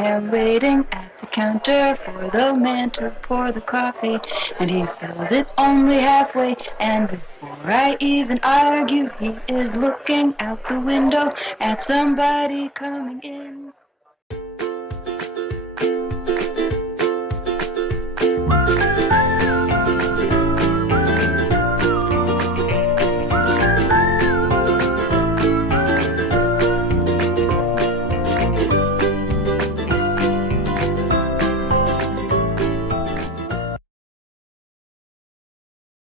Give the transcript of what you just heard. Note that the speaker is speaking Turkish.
am waiting at the counter for the man to pour the coffee, and he fills it only halfway, and before I even argue, he is looking out the window at somebody coming in.